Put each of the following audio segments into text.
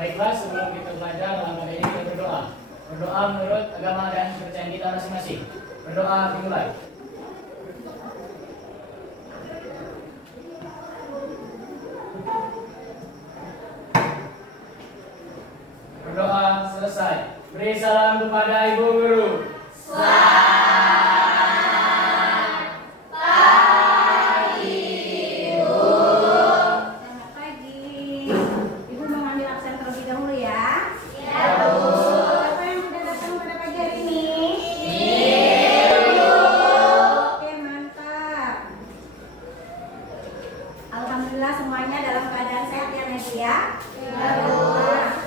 Baiklah, sebelum kita belajar, langkah ini kita berdoa. Berdoa menurut agama dan kepercayaan kita masing-masing. Berdoa dimulai. Berdoa selesai. Beri salam kepada Ibu Guru. Alhamdulillah semuanya dalam keadaan sehat ya Neti ya.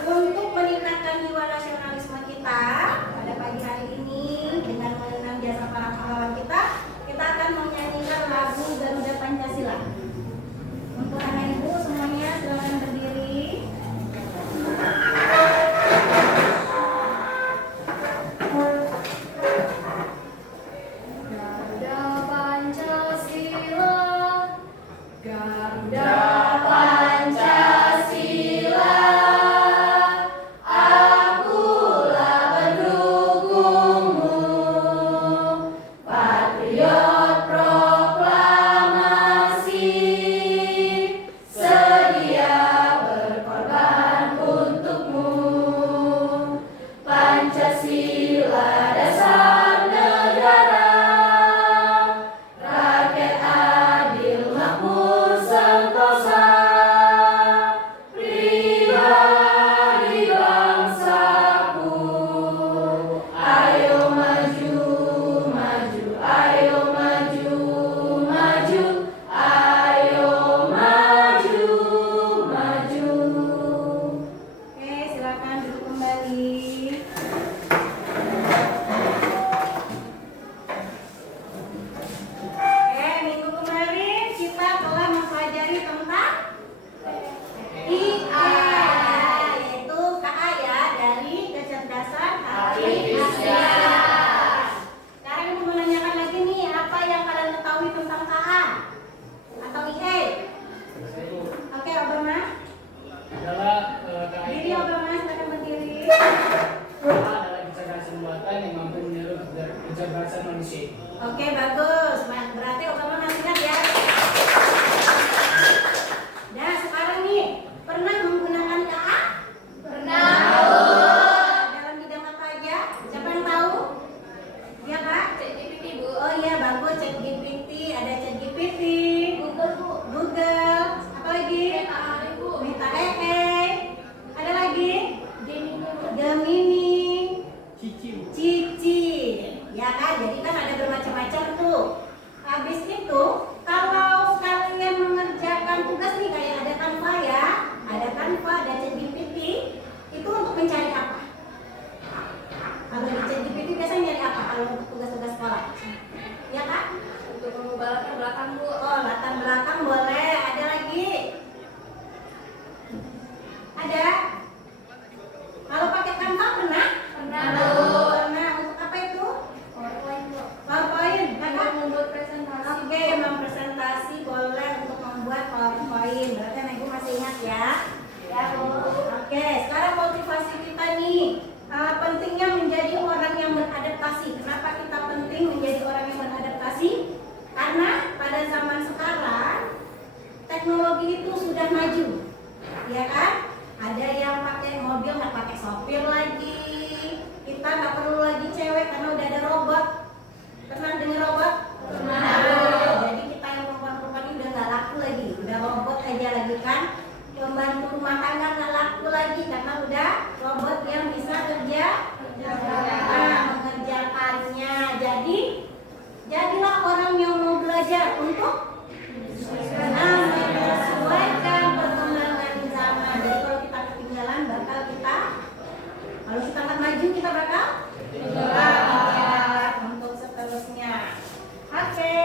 Untuk meningkatkan jiwa nasionalisme kita pada pagi hari ini dengan mengenang jasa para pahlawan kita akan menyanyikan lagu Garuda Pancasila. Untuk anak ibu semuanya silakan berdiri. Garuda Pancasila, Garuda Pancasila, akulah pendukungmu, patriot proklamasi, sedia berkorban untukmu. Pancasila dasar negara, rakyat adil makmur sentosa, pribadi bangsaku. Ayo maju, maju, ayo maju, maju, ayo maju, maju. Oke, silakan duduk kembali. Minggu kemarin kita telah mempelajari tentang IA, yaitu KA ya, dari kecerdasan artifisial. Sekarang ibu menanyakan lagi nih, apa yang kalian ketahui tentang KA atau IA? Oke, Obama. Adalah Diri Obama, silakan berdiri. adalah kecerdasan buatan yang mampu meniru kecerdasan manusia. Oke, bagus. Berarti Obama masih ingat ya. Nah, sekarang nih, pernah menggunakan KA? Pernah. Dalam bidang apa aja? Siapa yang tahu? Iya, Kak? ChatGPT, Bu. Oh iya, bagus. ChatGPT, ada ChatGPT, Google, Bu. Google, apa lagi? Meta AI, Bu. Meta AI. Ada lagi? Gemini, Bu. Gemini, Cici. Cici. Ya kan? Jadi kan ada bermacam-macam tuh. Habis itu, kalau kalian mengerjakan tugas nih kayak ada Canva ya, ada Canva, ada ChatGPT, itu untuk mencari apa? Kalau di ChatGPT biasanya nyari apa kalau untuk tugas-tugas sekolah? Ya kan? Untuk mengubah latar belakang, Bu. Oh, latar belakang boleh. Ada lagi? Ada? Kalau pakai Canva pernah? Pernah, Oh, Bu. pernah. Untuk apa itu? PowerPoint, Bu. PowerPoint. Untuk Kakak? membuat presentasi. Oke, mempresentasi boleh untuk membuat PowerPoint. Berarti anak ibu masih ingat ya? Ya, Bu. Oke, sekarang motivasi kita nih. Pentingnya menjadi orang yang beradaptasi. Kenapa kita penting menjadi orang yang beradaptasi? Karena pada zaman sekarang teknologi itu sudah maju, ya kan? Ada yang pakai mobil nggak pakai sopir lagi. Kita nggak perlu lagi cewek karena udah ada robot. Pernah dengar robot? Pernah. Jadi kita yang perempuan-perempuan ini udah nggak laku lagi, udah robot aja lagi kan. Pembantu rumah tangga nggak laku lagi karena udah robot yang bisa kerja mengerjakannya. Jadi jadilah orang yang mau belajar untuk menyesuaikan perkembangan zaman. Jadi kalau kita ketinggalan bakal kita, kalau kita nggak maju kita bakal ketinggalan untuk seterusnya. Oke.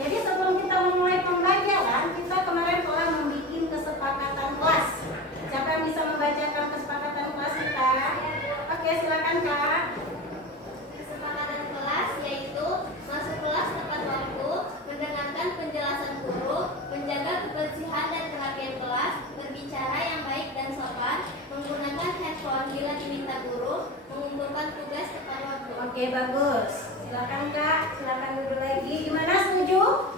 Jadi sebelum kita memulai pembelajaran, kita kemarin telah membuat kesepakatan kelas. Siapa yang bisa membacakan kesepakatan kelas kita? Oke, silakan Kak. Kesepakatan kelas yaitu masuk kelas tepat waktu, mendengarkan penjelasan guru, Oke, bagus. Silakan Kak, silakan duduk lagi. Gimana, setuju?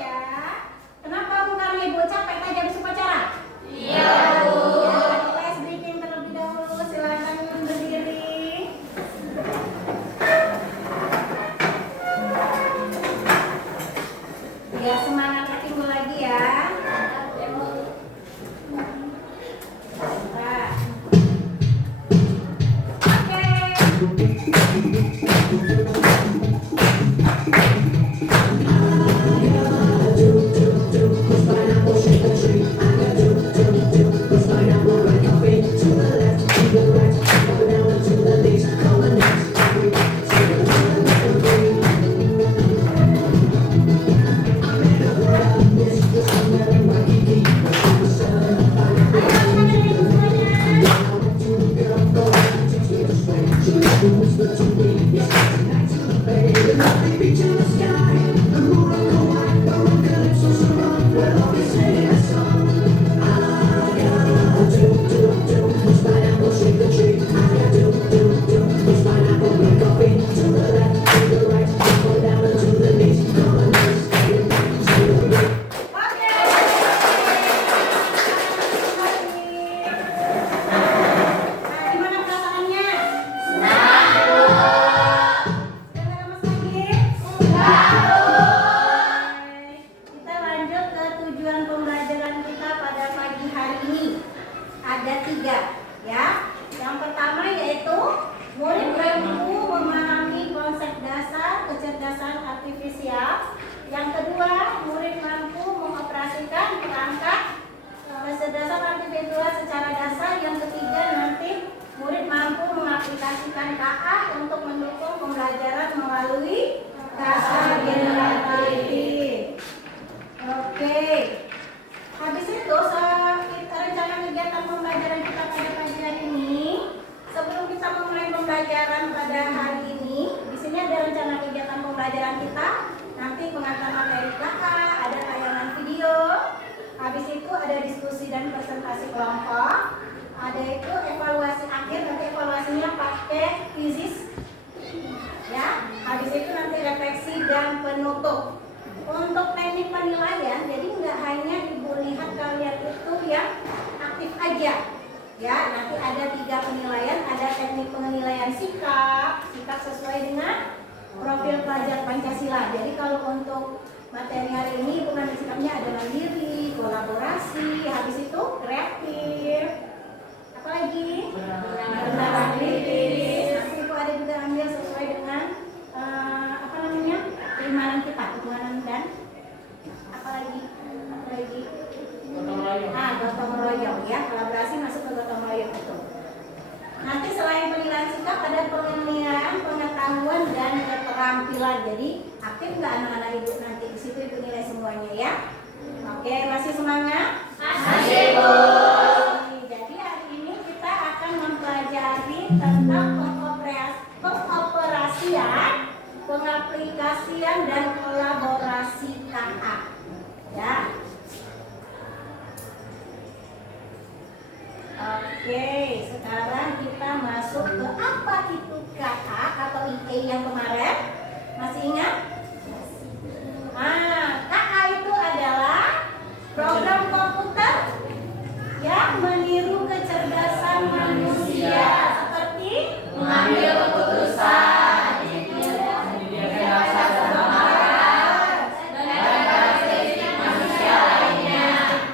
Ya. Kenapa muka Ibu capek tadi habis upacara? Iya, Bu. Ya, kita breathing terlebih dahulu. Silakan berdiri. Biar semangatnya timbul lagi ya. Nah. Oke. Gimana perasaannya? Kita lanjut ke tujuan pembelajaran kita pada pagi hari ini. Ada 3, ya. Yang pertama yaitu murid mampu memahami konsep dasar kecerdasan artifisial. Yang kedua, murid mampu mengoperasikan perangkat kecerdasan artifisial secara dasar. Yang ketiga, nanti murid mampu mengaplikasikan KA untuk mendukung pembelajaran melalui dasar generatif. Oke. Habis itu rencana kegiatan pembelajaran kita pada pagi hari ini. Sebelum kita memulai pembelajaran pada hari ini, di sini ada rencana kegiatan pembelajaran kita. Nanti pengantar materi KA, ada tayangan video. Habis itu ada diskusi dan presentasi kelompok. Ada itu evaluasi akhir, nanti evaluasinya pakai fisis. Ya, habis itu nanti refleksi dan penutup. Untuk teknik penilaian, jadi nggak hanya Ibu lihat kalian itu yang aktif aja. Ya, nanti ada 3 penilaian, ada teknik penilaian sikap sesuai dengan profil pelajar Pancasila. Jadi kalau untuk materi hari ini bukan sikapnya ada mandiri, kolaborasi, habis itu kreatif. Apalagi? Benar kritis. Nanti Ibu ada juga ambil sesuai dengan keimanan kita, ketuhanan dan apalagi gotong royong ya, kolaborasi masuk ke gotong royong itu. Nanti selain penilaian sikap ada penilaian pengetahuan dan keterampilan. Jadi aktif nggak anak-anak Ibu nanti di situ Ibu nilai semuanya ya. Oke, masih semangat? Masih, Bu. Jadi hari ini kita akan mempelajari tentang pengoperasian, pengaplikasian dan kolaborasi KA. Ya. Oke, sekarang kita masuk ke apa itu KA atau IE yang kemarin. Masih ingat? KA itu adalah program komputer yang meniru kecerdasan manusia seperti Mengambil keputusan,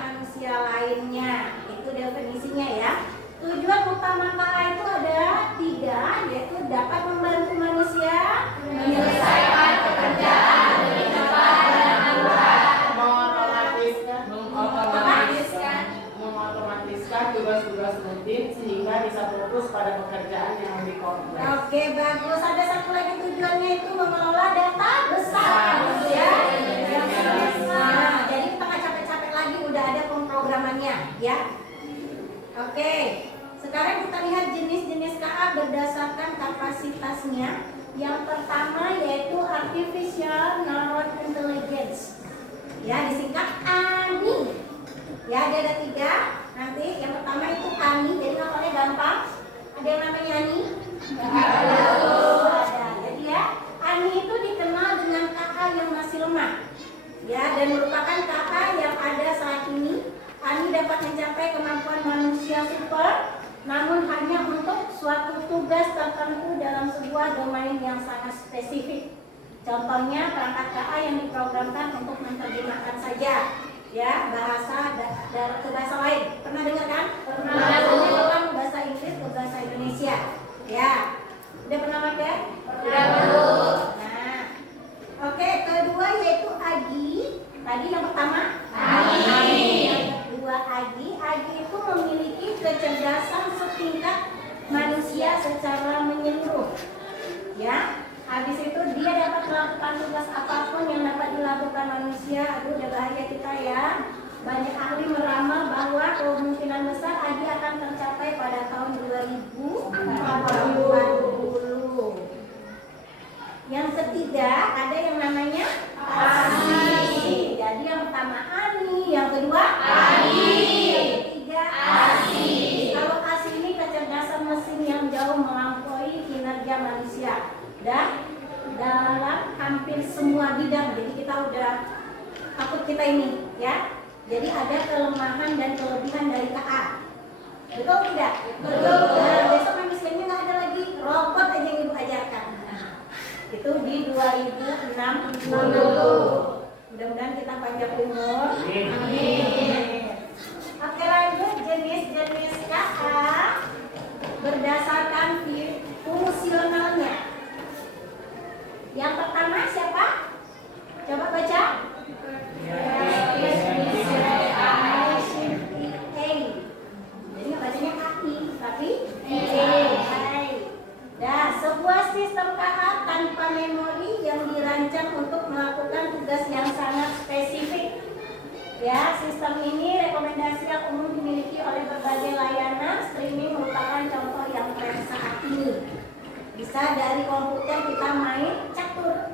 manusia lainnya. Itu definisinya ya. Tujuan utama KA itu ada 3, yaitu dapat membantu manusia menyelesaikan pekerjaan lebih cepat dan akurat, mengotomatiskan tugas-tugas rutin sehingga bisa fokus pada pekerjaan yang lebih kompleks. Oke, bagus. Ada satu lagi tujuannya itu mengelola data besar ya. Nah, jadi kita nggak capek-capek lagi, udah ada pemrogramannya ya. Oke, sekarang kita lihat jenis-jenis KA berdasarkan kapasitasnya. Yang pertama yaitu Artificial Neural Intelligence. Ya, disingkat ANI. Ya, dia ada 3. Nanti yang pertama itu ANI, jadi namanya gampang. Ada yang namanya ANI, Ada. Jadi ya, Ani itu dikenal dengan kakak yang masih lemah. Ya, dan merupakan kakak yang ada saat ini. Ani dapat mencapai kemampuan manusia super, namun hanya untuk suatu tugas tertentu dalam sebuah domain yang sangat spesifik. Contohnya perangkat KA yang diprogramkan untuk menerjemahkan saja, ya, bahasa ke bahasa lain. Pernah dengar kan? Pernah. Bahasanya dalam bahasa Inggris ke bahasa Indonesia. Ya, udah pernah pakai? Pernah. Nah, oke, kedua yaitu Agi. Tadi yang pertama? Agi. Yang kedua Agi. Agi itu memiliki kecerdasan setingkat manusia secara menyeluruh. Ya, habis itu dia dapat melakukan tugas apapun yang dapat dilakukan manusia. Aduh, udah bahaya kita ya. Banyak ahli meramal bahwa kemungkinan besar Agi akan tercapai pada tahun 2040. Yang ketiga ada yang namanya Asi. Jadi yang pertama Ani, yang kedua Agi. yang ketiga Asi. Kalau Asi ini kecerdasan mesin yang jauh melampaui kinerja manusia dan dalam hampir semua bidang. Jadi kita udah takut kita ini, ya. Jadi ada kelemahan dan kelebihan dari KA. Betul tidak? Betul. Nah, besok manusianya nggak ada lagi, robot aja yang ibu ajarkan. Itu di 2060. Mudah-mudahan kita panjang umur. Amin. Oke, lanjut jenis-jenis KA berdasarkan fungsionalnya. Yang pertama siapa? Coba baca. Jadi bacanya kaki, tapi Nah, sebuah sistem KA tanpa memori yang dirancang untuk melakukan tugas yang sangat spesifik. Ya, sistem ini rekomendasi yang umum dimiliki oleh berbagai layanan streaming merupakan contoh yang tren saat ini. Bisa dari komputer kita main catur.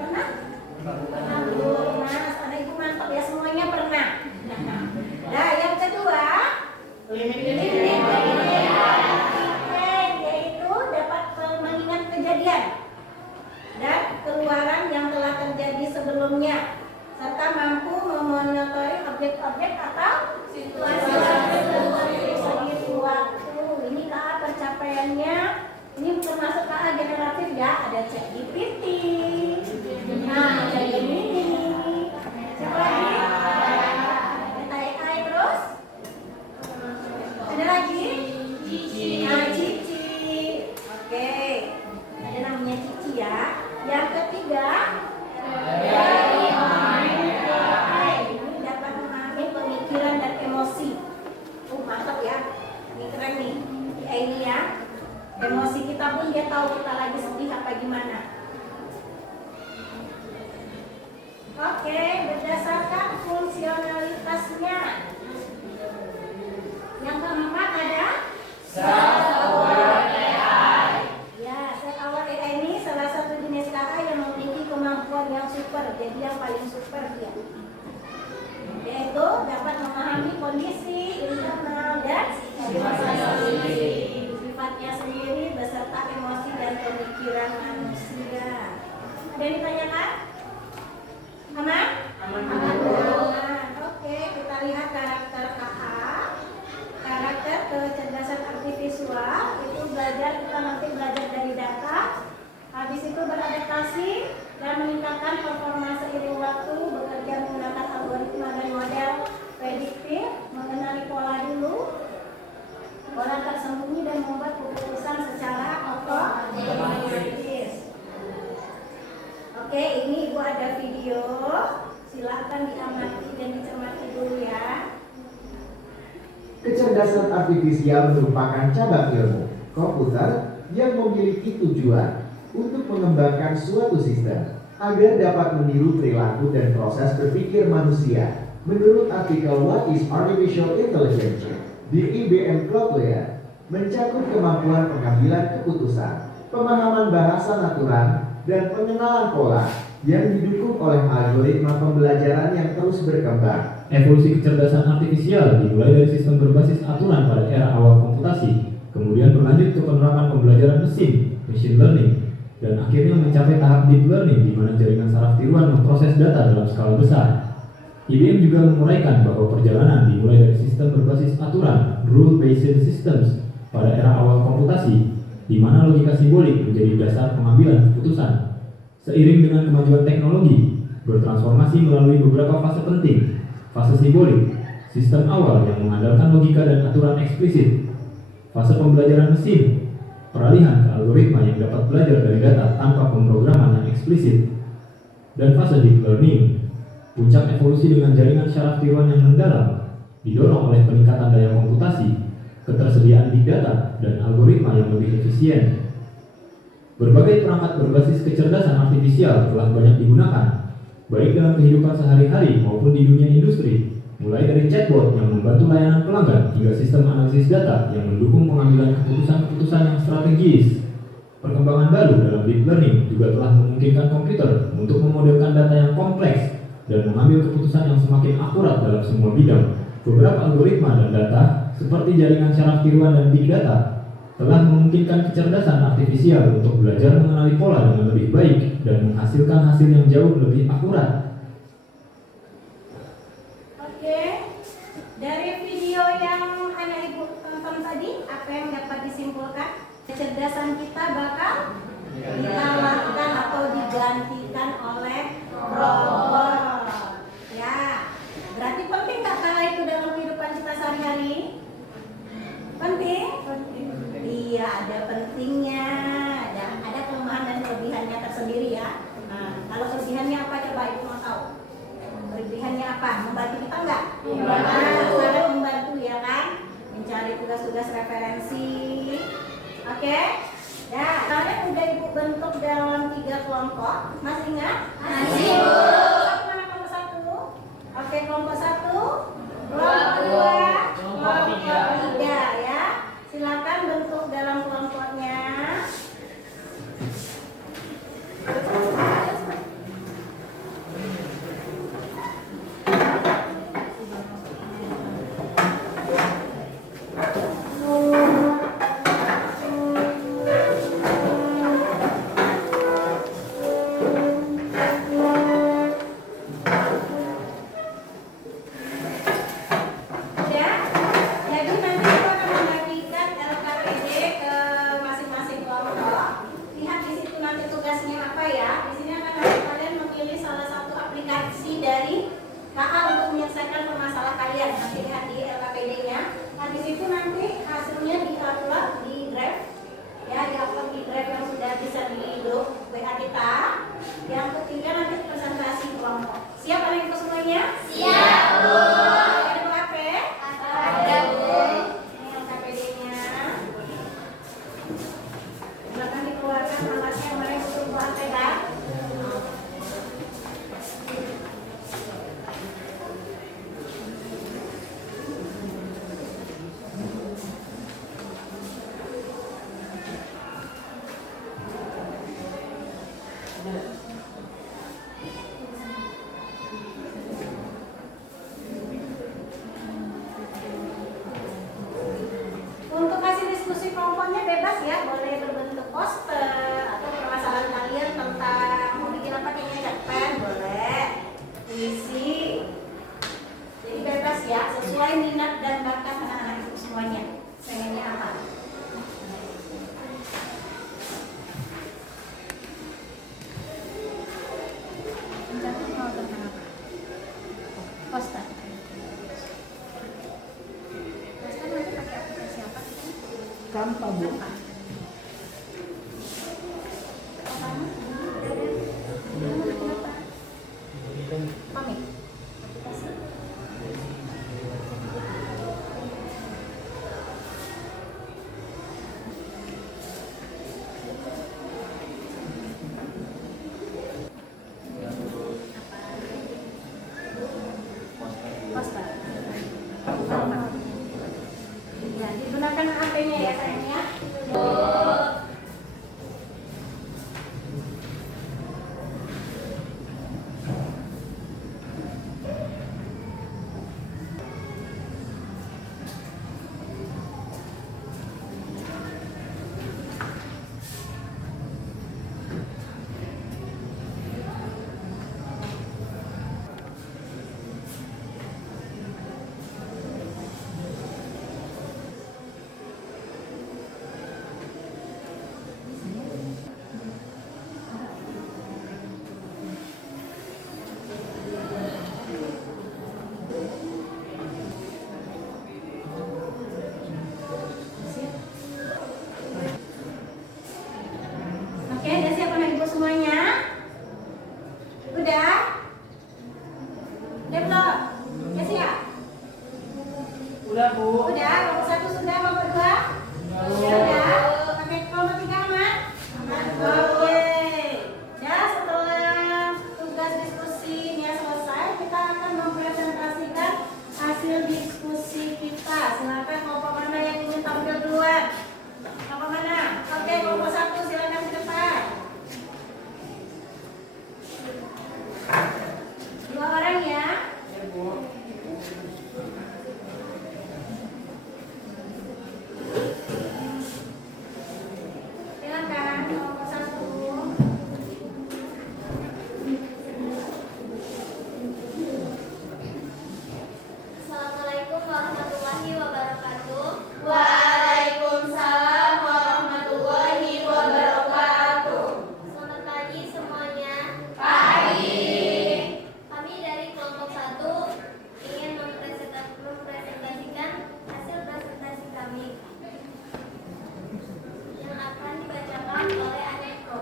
Pernah? Pernah. Ada ibu mantap ya, semuanya pernah. Nah, yang kedua, yaitu dapat mengingat kejadian dan keluaran yang telah terjadi sebelumnya, serta mampu memonitori objek-objek atau situasi segi waktu. Ini KA pencapaiannya, ini termasuk KA generatif ya, ada ChatGPT. Nah, ada Gemini. Siapa lagi? Ada AI terus. Ada lagi? Cici. Nah, Cici. Oke. Ada namanya Cici ya. Yang ketiga, dari AI. Ini dapat memahami pemikiran dan emosi. Mantap ya. Ini keren nih. AI ini ya. Emosi kita pun dia tahu kita lagi sedih apa gimana. Oke, berdasarkan fungsionalitasnya. Yang keempat ada Self-aware AI. ya, self-aware AI ini salah satu jenis KA yang memiliki kemampuan yang super, jadi yang paling super dia. Yaitu dapat memahami kondisi internal dan sifatnya sendiri beserta emosi dan pemikiran manusia. Ada yang ditanyakan? Aman? Aman. Oke, kita lihat karakter KA. Karakter kecerdasan artifisial itu kita nanti belajar dari data. Habis itu beradaptasi dan meningkatkan performa seiring waktu, bekerja menggunakan algoritma dan model prediktif, mengenali pola dulu, pola tersembunyi dan membuat keputusan secara otomatis. Oke, ini ibu ada video, silakan diamati dan dicermati dulu ya. Kecerdasan artifisial merupakan cabang ilmu komputer yang memiliki tujuan untuk mengembangkan suatu sistem agar dapat meniru perilaku dan proses berpikir manusia. Menurut artikel What is Artificial Intelligence di IBM Cloudflare, mencakup kemampuan pengambilan keputusan, pemahaman bahasa natural, dan pengenalan pola yang didukung oleh algoritma pembelajaran yang terus berkembang. Evolusi kecerdasan artifisial dimulai dari sistem berbasis aturan pada era awal komputasi kemudian berlanjut ke penerapan pembelajaran mesin, machine learning, dan akhirnya mencapai tahap deep learning di mana jaringan saraf tiruan memproses data dalam skala besar. IBM juga menguraikan bahwa perjalanan dimulai dari sistem berbasis aturan, rule-based systems, pada era awal komputasi, di mana logika simbolik menjadi dasar pengambilan keputusan. Seiring dengan kemajuan teknologi, bertransformasi melalui beberapa fase penting. Fase simbolik, sistem awal yang mengandalkan logika dan aturan eksplisit. Fase pembelajaran mesin, peralihan ke algoritma yang dapat belajar dari data tanpa pemrograman yang eksplisit. Dan fase deep learning, puncak evolusi dengan jaringan syaraf tiruan yang mendalam, didorong oleh peningkatan daya komputasi, ketersediaan big data, dan algoritma yang lebih efisien. Berbagai perangkat berbasis kecerdasan artifisial telah banyak digunakan, baik dalam kehidupan sehari-hari maupun di dunia industri, mulai dari chatbot yang membantu layanan pelanggan hingga sistem analisis data yang mendukung pengambilan keputusan-keputusan yang strategis. Perkembangan baru dalam deep learning juga telah memungkinkan komputer untuk memodelkan data yang kompleks dan mengambil keputusan yang semakin akurat dalam semua bidang. Beberapa algoritma dan data, seperti jaringan syaraf tiruan dan big data, telah memungkinkan kecerdasan artifisial untuk belajar mengenali pola dengan lebih baik dan menghasilkan hasil yang jauh lebih akurat. Oke, dari video yang anak ibu tonton tadi, apa yang dapat disimpulkan? Kecerdasan kita bakal dikalahkan atau digantikan oleh robot. Ya, berarti penting nggak kalah itu dalam kehidupan kita sehari-hari? Penting? Iya, ada pentingnya. Ada kelemahan dan kelebihannya tersendiri ya. Nah, kalau kelebihannya apa coba ibu mau tahu? Kelebihannya apa? Membantu kita nggak? Sangat membantu ya kan? Mencari tugas-tugas referensi. Oke? Ya, kalian udah ibu bentuk dalam 3 kelompok. Masih ingat? Masih, Bu. Mana kelompok 1? Oke, kelompok 1, kelompok 2, kelompok 3 ya. Silakan bentuk dalam kelompoknya. Untuk hasil diskusi kelompoknya bebas ya, boleh berbentuk poster atau permasalahan kalian tentang mau bikin apa kayaknya cerpen boleh, puisi. Jadi bebas ya, sesuai minat dan bakat anak-anak itu semuanya. Pengennya apa? Mau tentang apa? Poster. Poster nanti pakai aplikasi apa? Canva, Bu. Komik. Poster. Ya, digunakan HP-nya ya sayangnya. silakan kelompok mana yang ingin tampil duluan? Kelompok mana? Oke, kelompok 1 silakan ke depan. 2 orang ya. Ya, Bu. Silakan kelompok 1. Assalamualaikum warahmatullahi wabarakatuh. Waalaikumsalam warahmatullahi wabarakatuh. Selamat pagi semuanya. Pagi. Kami dari kelompok 1 ingin mempresentasikan hasil presentasi kami yang akan dibacakan oleh Aneko.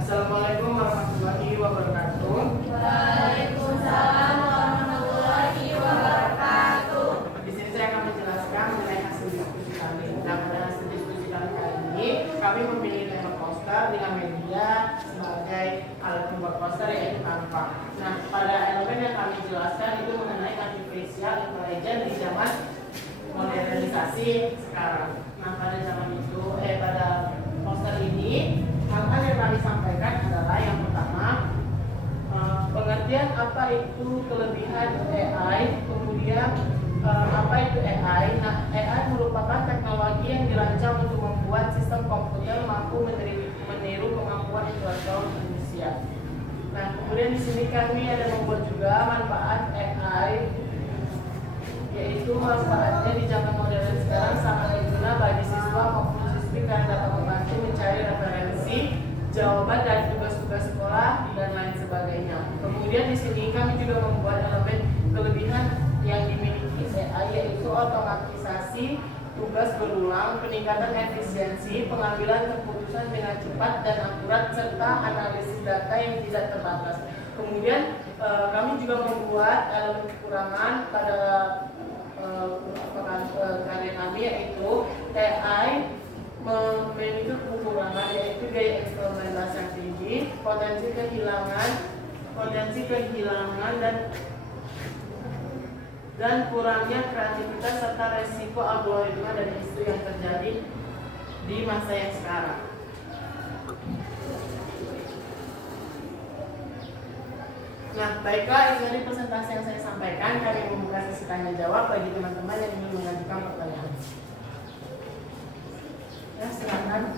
Assalamualaikum warahmatullahi wabarakatuh. Waalaikumsalam warahmatullahi wabarakatuh. Di sini saya akan menjelaskan mengenai hasil diskusi kami. Nah, pada hasil diskusi kami kali ini, kami memilih tema poster dengan media sebagai alat membuat poster yaitu Canva. Nah, pada elemen yang kami jelaskan itu mengenai artificial intelligence di zaman modernisasi sekarang. Nah, pada zaman itu, pada poster ini, hal-hal yang kami sampaikan adalah yang pertama, pengertian apa itu kelebihan AI, kemudian apa itu AI. Nah, AI merupakan teknologi yang dirancang untuk membuat sistem komputer mampu meniru kemampuan intelektual manusia. Nah, kemudian di sini kami ada membuat juga manfaat AI, yaitu manfaatnya di zaman modern sekarang sangat berguna bagi siswa maupun siswi karena dapat membantu mencari referensi, jawaban dari tugas-tugas sekolah dan lain sebagainya. Kemudian di sini kami juga membuat elemen kelebihan yang dimiliki AI, yaitu otomatisasi tugas berulang, peningkatan efisiensi, pengambilan keputusan dengan cepat dan akurat, serta analisis data yang tidak terbatas. Kemudian kami juga membuat elemen kekurangan pada karya kami, yaitu AI memiliki kekurangan, yaitu gaya eksperimentasi yang tinggi, potensi kehilangan dan kurangnya kreativitas serta resiko algoritma dan isu yang terjadi di masa yang sekarang. Nah, baiklah, itu tadi presentasi yang saya sampaikan. Kami membuka sesi tanya jawab bagi teman-teman yang ingin mengajukan pertanyaan. Ya, silakan.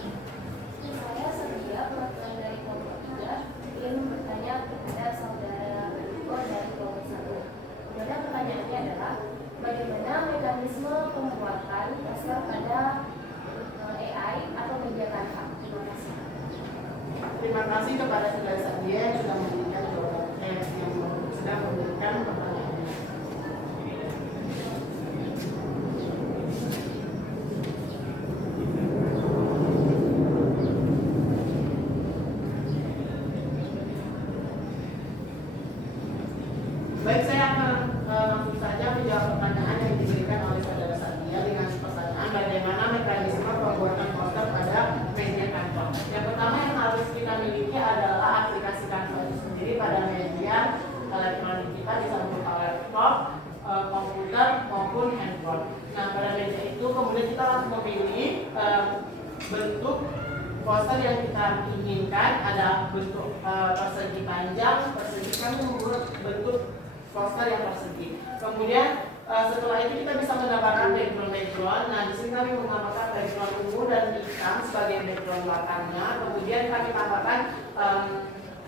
Saya Setia, perwakilan dari kelompok 3, ingin bertanya kepada saudara Riko dari kelompok 1. Kemudian pertanyaannya adalah bagaimana mekanisme pembuatan poster pada AI atau media Canva? Terima kasih. Terima kasih kepada saudara Setia yang sudah memberikan jawaban, yang sudah memberikan pertanyaannya. Baik, saya akan langsung saja menjawab pertanyaan yang diberikan oleh saudara Satya dengan pertanyaan bagaimana mekanisme pembuatan poster pada media Canva. Yang pertama yang harus kita miliki adalah aplikasi Canva itu sendiri pada media elektronik kita, bisa berupa laptop, komputer maupun handphone. Nah, pada media itu kemudian kita langsung memilih bentuk poster yang kita inginkan. Ada bentuk persegi panjang, persegi, kami membuat bentuk poster yang persegi. Kemudian setelah itu kita bisa menambahkan background. Nah, di sini kami menambahkan background ungu dan hitam sebagai background belakangnya. Kemudian kami tambahkan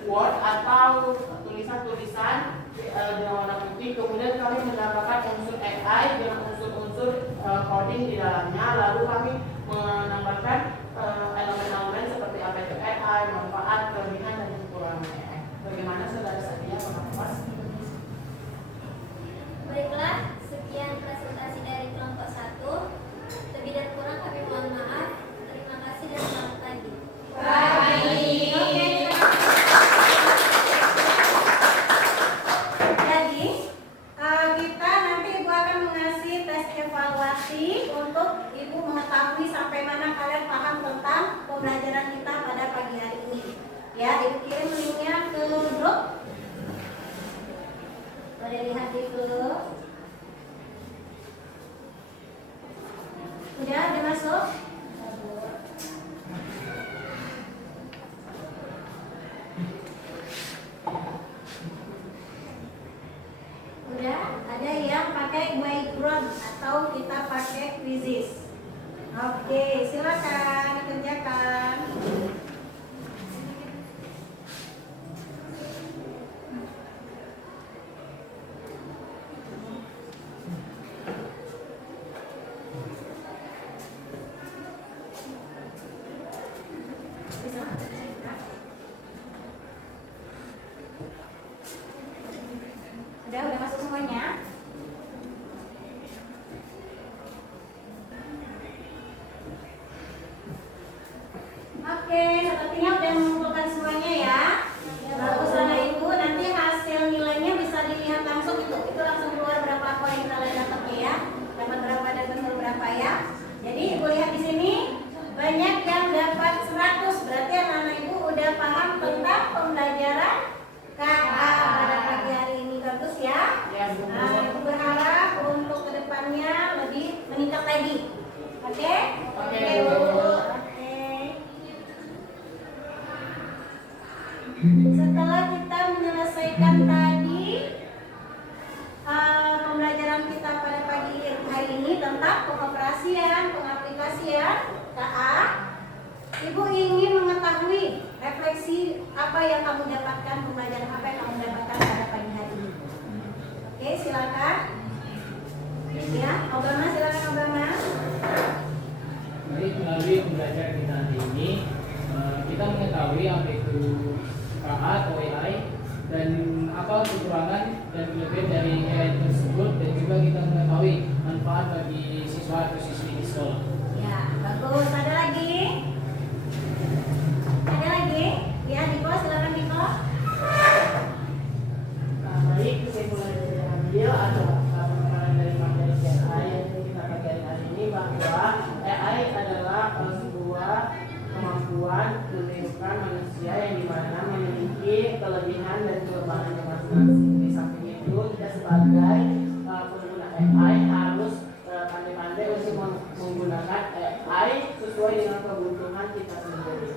word atau tulisan-tulisan dengan warna putih. Kemudian kami menambahkan unsur AI dengan unsur-unsur coding di dalamnya. Lalu kami menambahkan elemen-elemen seperti apa itu AI, manfaat, kelebihan dan kekurangan AI. Bagaimana saudara Satya mengupas? Baiklah, sekian presentasi dari kelompok 1. Lebih dan kurang kami mohon maaf. Terima kasih dan selamat pagi. Oke. Jadi kita nanti Ibu akan mengasih tes evaluasi untuk Ibu mengetahui sampai mana kalian paham tentang pembelajaran kita pada pagi hari ini. Ya, Ibu kirim linknya ke grup. Boleh lihat di grup. masuk? Udah, ada yang pakai background atau kita pakai quizzes. Oke, silakan dikerjakan. Udah masuk semuanya? Oke, sepertinya udah mengumpulkan semuanya ya. Bagus anak ibu, nanti hasil nilainya bisa dilihat langsung itu langsung keluar berapa poin kalian dapatnya ya. Dapat berapa dan betul berapa ya. Jadi ibu lihat di sini banyak yang dapat 100, berarti anak ibu udah paham tentang pembelajaran KA pada pagi hari ini. Bagus ya. Nah, ibu berharap untuk kedepannya lebih meningkat lagi. Oke? Oke, Bu. Setelah kita menyelesaikan tadi pembelajaran kita pada pagi hari ini tentang pengoperasian, pengaplikasian KA, Ibu ingin mengetahui refleksi apa yang kamu dapatkan, pembelajaran apa yang kamu dapatkan pada pagi hari ini. Oke, silakan. Ya, Obama, silakan Obama. Jadi melalui pembelajaran kita hari ini kita mengetahui apa itu KA atau AI dan apa kekurangan dan kelebihan dari AI tersebut, dan juga kita mengetahui manfaat bagi siswa atau siswi di sekolah. Ya, bagus. Ada lagi? Ada lagi? Ya, Diko, silakan Diko. Baik, kesimpulan yang saya ambil adalah pengembangan dari materi AI yang kita pelajari hari ini, bahwa AI adalah sebuah kemampuan kehidupan manusia yang dimana memiliki kelebihan dan kelemahannya masing-masing. Di samping itu, kita sebagai pengguna AI harus pandai-pandai untuk menggunakan AI sesuai dengan kebutuhan kita sendiri.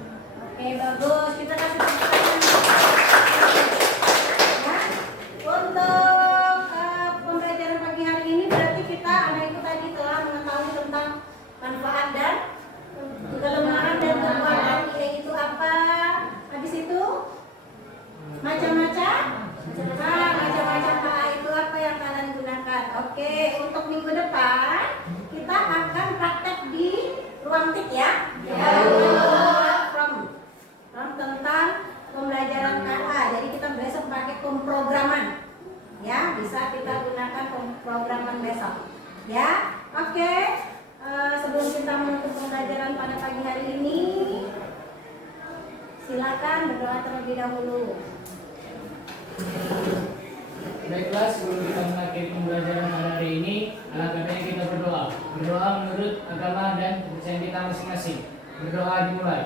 Oke, bagus. Kita kasih tepuk tangan. Ya. Untuk pembelajaran pagi hari ini berarti kita anak itu tadi telah mengetahui tentang manfaat dan kelemahan dan kekuatan AI itu apa. Habis itu macam-macam macam-macam AI itu apa yang kalian gunakan. Oke, untuk minggu depan kita akan praktek di ruang TIK ya. Tentang pembelajaran KA. Jadi kita besok pakai pemrograman. Ya, bisa kita gunakan pemrograman besok. Ya, oke. Sebelum kita menutup pembelajaran pada pagi hari ini, silakan berdoa terlebih dahulu. Baiklah, sebelum kita mengakhiri pembelajaran pada hari ini, alangkah baiknya kita berdoa. Berdoa menurut agama dan kepercayaan kita masing-masing. Berdoa dimulai.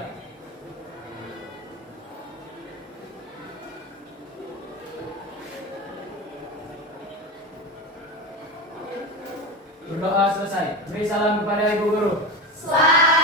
Berdoa selesai. Beri salam kepada Ibu Guru. Selamat